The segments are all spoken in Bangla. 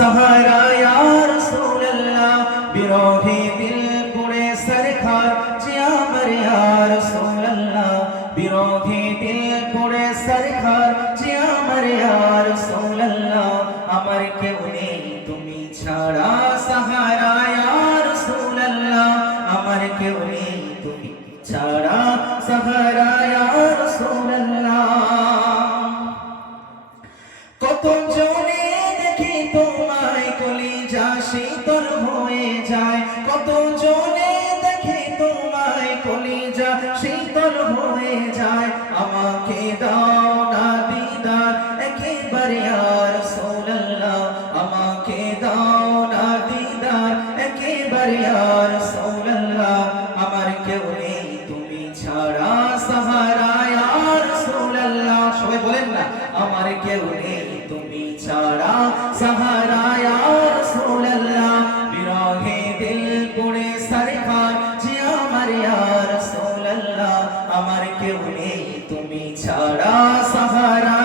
সাহারা ইয়ার রাসূলুল্লাহ বিরহে দিল পুড়ে সরকার যে ইয়ার ইয়া রাসূলুল্লাহ দিল পুড়ে সরকার যে ইয়ার ইয়া আমার কেউ নেই, তুমি ছাড়া। কত জনে দেখি তোমায় কলিজা শীতল হয়ে যায়? আমাকে দাও না দিদার, একেবারে আর সোল্লাহ আমাকে দাও না দিদার, একেবারে আর সোল্লাহ আমার কেউ নেই, তুমি ছাড়া সাহারা আর সোল্লাহ সবাই বলেন না, আমার কেউ নেই, তুমি ছাড়া সাহারা আমার কেউ নেই, তুমি ছাড়া সাহারা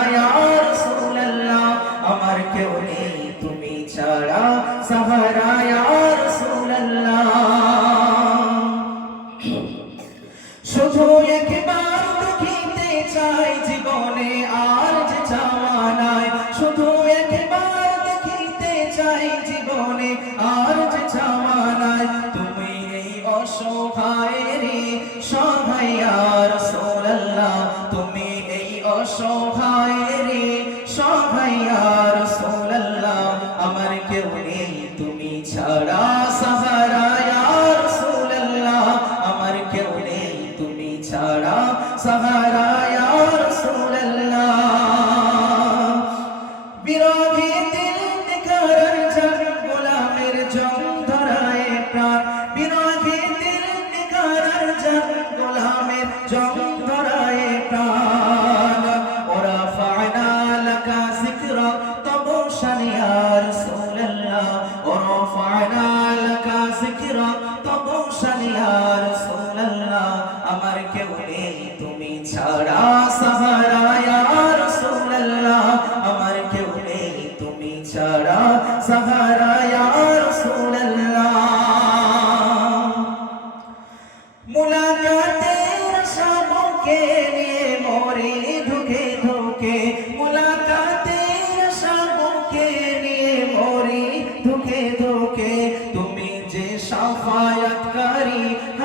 আর সোল্লাহ আমার কেউ নেই, তুমি ছাড়া সাহারা আর শুধু একবার দেখিতে চাই জীবনে আর আমার কেউ নেই তুমি ছাড়া সাহারা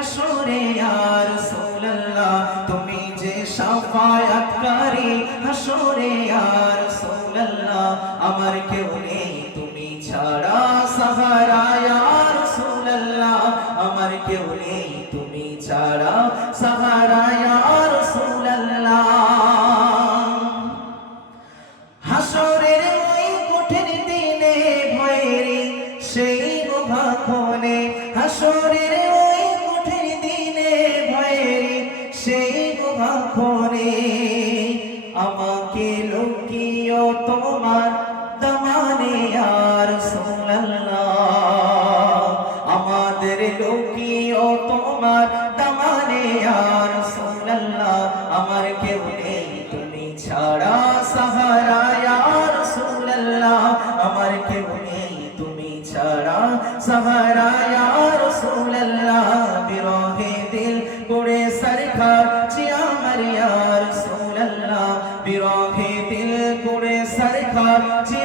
হাসরে আর সোল্লাহ তুমি যে সাফায়াতকারী হাসরে আর সোল্লাহ আমার কেউ নেই, তুমি ছাড়া সাহারা আর সোল্লাহ আমার কেউ নেই, তুমি ছাড়া সাহারা আর সোল্লাহ হাসরের ওই কঠিন দিনে ভয়েরি সেই ভাখনে হাসরের আমাকে লুকিও তোমার দমানে আর আমাদের লুকিও তোমার দমানে আর সোল্লাহ আমার কেউ নেই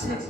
accidents